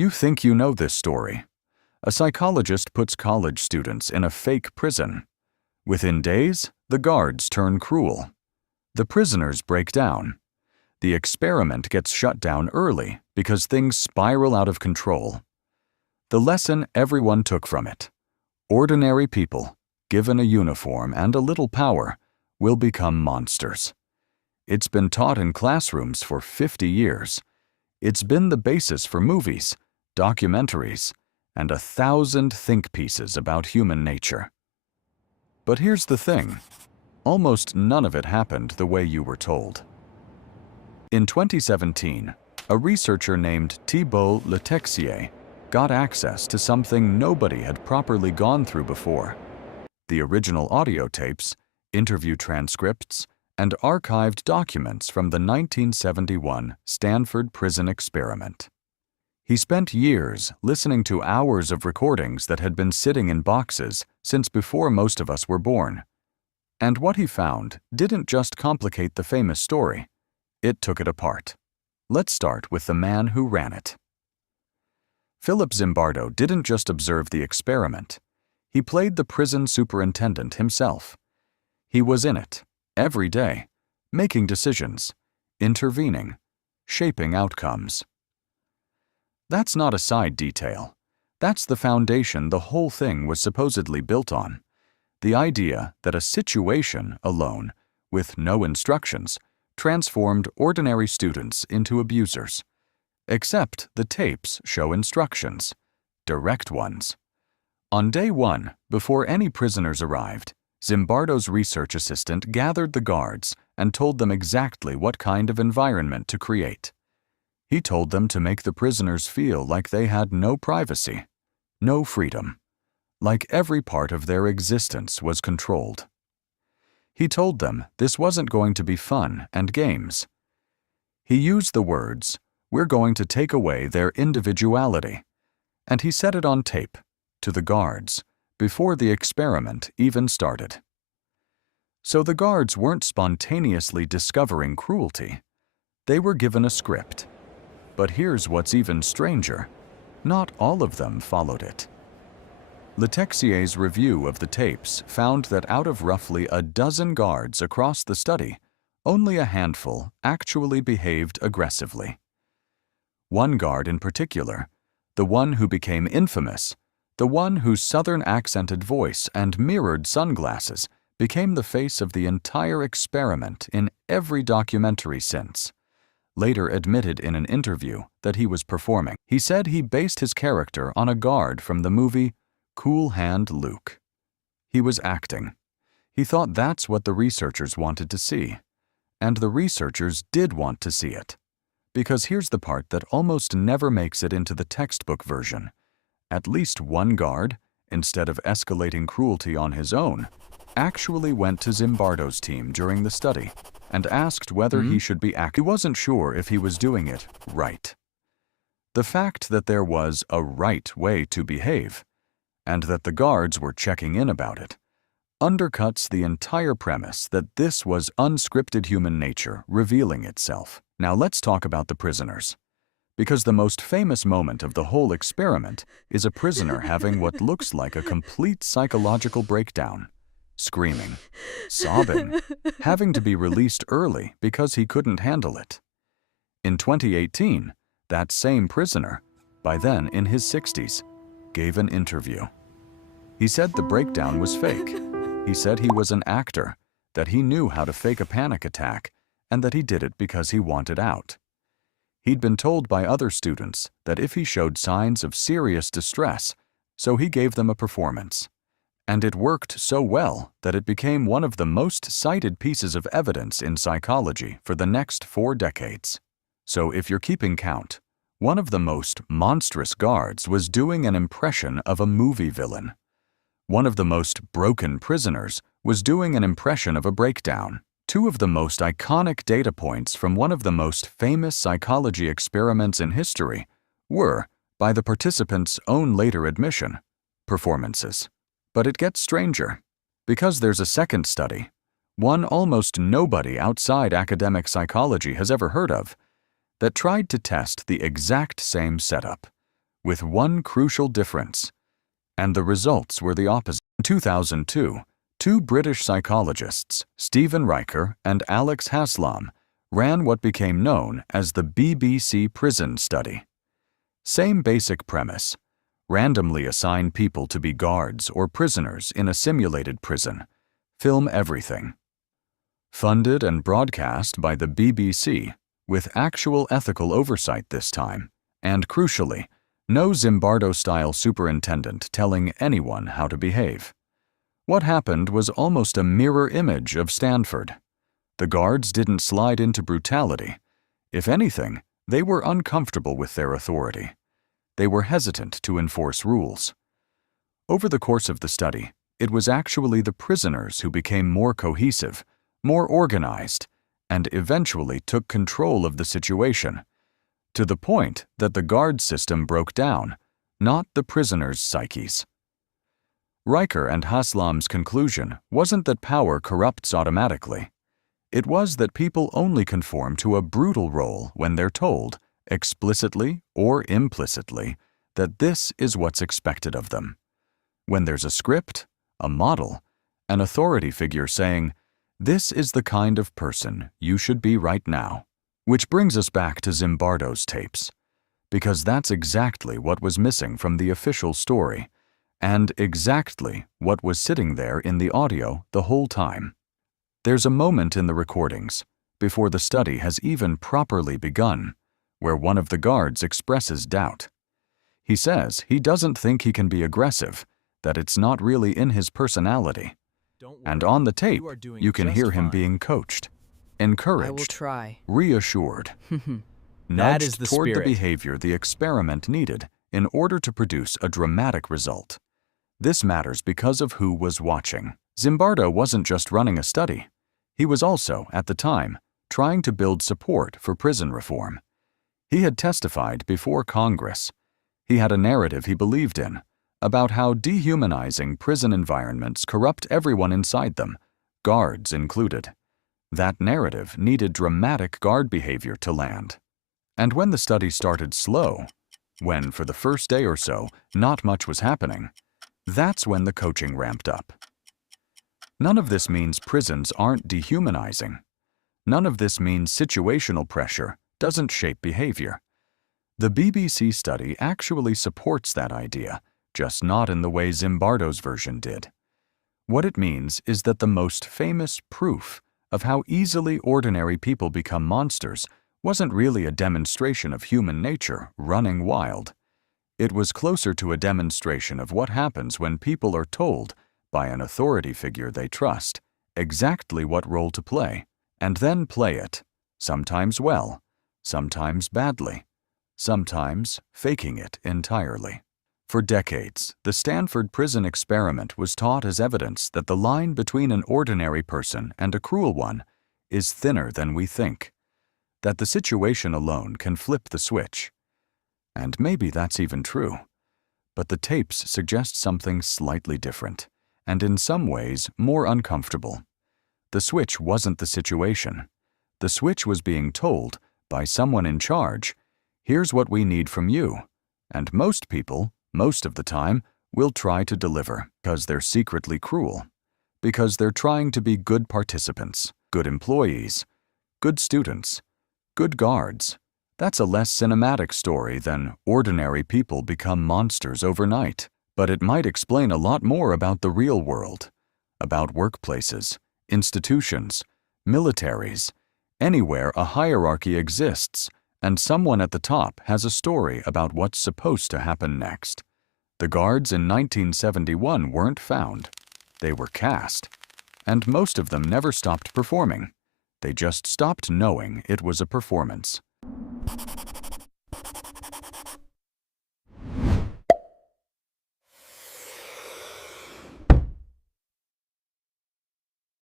You think you know this story. A psychologist puts college students in a fake prison. Within days, the guards turn cruel. The prisoners break down. The experiment gets shut down early because things spiral out of control. The lesson everyone took from it: ordinary people, given a uniform and a little power, will become monsters. It's been taught in classrooms for 50 years. It's been the basis for movies, documentaries, and 1,000 think pieces about human nature. But here's the thing: almost none of it happened the way you were told. In 2017, a researcher named Thibault Letexier got access to something nobody had properly gone through before: the original audio tapes, interview transcripts, and archived documents from the 1971 Stanford Prison Experiment. He spent years listening to hours of recordings that had been sitting in boxes since before most of us were born. And what he found didn't just complicate the famous story, it took it apart. Let's start with the man who ran it. Philip Zimbardo didn't just observe the experiment. He played the prison superintendent himself. He was in it, every day, making decisions, intervening, shaping outcomes. That's not a side detail. That's the foundation the whole thing was supposedly built on. The idea that a situation alone, with no instructions, transformed ordinary students into abusers. Except the tapes show instructions, direct ones. On day one, before any prisoners arrived, Zimbardo's research assistant gathered the guards and told them exactly what kind of environment to create. He told them to make the prisoners feel like they had no privacy, no freedom, like every part of their existence was controlled. He told them this wasn't going to be fun and games. He used the words, "We're going to take away their individuality," and he said it on tape, to the guards, before the experiment even started. So the guards weren't spontaneously discovering cruelty. They were given a script. But here's what's even stranger: not all of them followed it. Letexier's review of the tapes found that out of roughly a dozen guards across the study, only a handful actually behaved aggressively. One guard in particular, the one who became infamous, the one whose southern accented voice and mirrored sunglasses became the face of the entire experiment in every documentary since, later admitted in an interview that he was performing. He said he based his character on a guard from the movie Cool Hand Luke. He was acting. He thought that's what the researchers wanted to see. And the researchers did want to see it. Because here's the part that almost never makes it into the textbook version. At least one guard, instead of escalating cruelty on his own, actually went to Zimbardo's team during the study and asked whether he should be acting. He wasn't sure if he was doing it right. The fact that there was a right way to behave, and that the guards were checking in about it, undercuts the entire premise that this was unscripted human nature revealing itself. Now let's talk about the prisoners. Because the most famous moment of the whole experiment is a prisoner having what looks like a complete psychological breakdown, screaming, sobbing, having to be released early because he couldn't handle it. In 2018, that same prisoner, by then in his 60s, gave an interview. He said the breakdown was fake. He said he was an actor, that he knew how to fake a panic attack, and that he did it because he wanted out. He'd been told by other students that if he showed signs of serious distress, so he gave them a performance. And it worked so well that it became one of the most cited pieces of evidence in psychology for the next 4 decades. So if you're keeping count, one of the most monstrous guards was doing an impression of a movie villain. One of the most broken prisoners was doing an impression of a breakdown. 2 of the most iconic data points from one of the most famous psychology experiments in history were, by the participants' own later admission, performances. But it gets stranger, because there's a second study, one almost nobody outside academic psychology has ever heard of, that tried to test the exact same setup, with one crucial difference. And the results were the opposite. In 2002, two British psychologists, Stephen Riker and Alex Haslam, ran what became known as the BBC Prison Study. Same basic premise: randomly assign people to be guards or prisoners in a simulated prison. Film everything. Funded and broadcast by the BBC, with actual ethical oversight this time, and crucially, no Zimbardo-style superintendent telling anyone how to behave. What happened was almost a mirror image of Stanford. The guards didn't slide into brutality. If anything, they were uncomfortable with their authority. They were hesitant to enforce rules. Over the course of the study, it was actually the prisoners who became more cohesive, more organized, and eventually took control of the situation, to the point that the guard system broke down, not the prisoners' psyches. Riker and Haslam's conclusion wasn't that power corrupts automatically. It was that people only conform to a brutal role when they're told, explicitly or implicitly, that this is what's expected of them. When there's a script, a model, an authority figure saying, "This is the kind of person you should be right now." Which brings us back to Zimbardo's tapes, because that's exactly what was missing from the official story, and exactly what was sitting there in the audio the whole time. There's a moment in the recordings, before the study has even properly begun, where one of the guards expresses doubt. He says he doesn't think he can be aggressive, that it's not really in his personality. And on the tape, you can hear him being coached, encouraged, I will try. reassured, That is nudged the toward spirit. the behavior the experiment needed in order to produce a dramatic result. This matters because of who was watching. Zimbardo wasn't just running a study. He was also, at the time, trying to build support for prison reform. He had testified before Congress. He had a narrative he believed in, about how dehumanizing prison environments corrupt everyone inside them, guards included. That narrative needed dramatic guard behavior to land. And when the study started slow, when for the first day or so not much was happening, that's when the coaching ramped up. None of this means prisons aren't dehumanizing. None of this means situational pressure doesn't shape behavior. The BBC study actually supports that idea, just not in the way Zimbardo's version did. What it means is that the most famous proof of how easily ordinary people become monsters wasn't really a demonstration of human nature running wild. It was closer to a demonstration of what happens when people are told, by an authority figure they trust, exactly what role to play, and then play it, sometimes well, sometimes badly, sometimes faking it entirely. For decades, the Stanford Prison Experiment was taught as evidence that the line between an ordinary person and a cruel one is thinner than we think, that the situation alone can flip the switch. And maybe that's even true. But the tapes suggest something slightly different, and in some ways more uncomfortable. The switch wasn't the situation. The switch was being told, by someone in charge, "Here's what we need from you." And most people, most of the time, will try to deliver, because they're secretly cruel, because they're trying to be good participants, good employees, good students, good guards. That's a less cinematic story than ordinary people become monsters overnight, but it might explain a lot more about the real world, about workplaces, institutions, militaries, anywhere a hierarchy exists and someone at the top has a story about what's supposed to happen next. The guards in 1971 weren't found. They were cast, and most of them never stopped performing. They just stopped knowing it was a performance.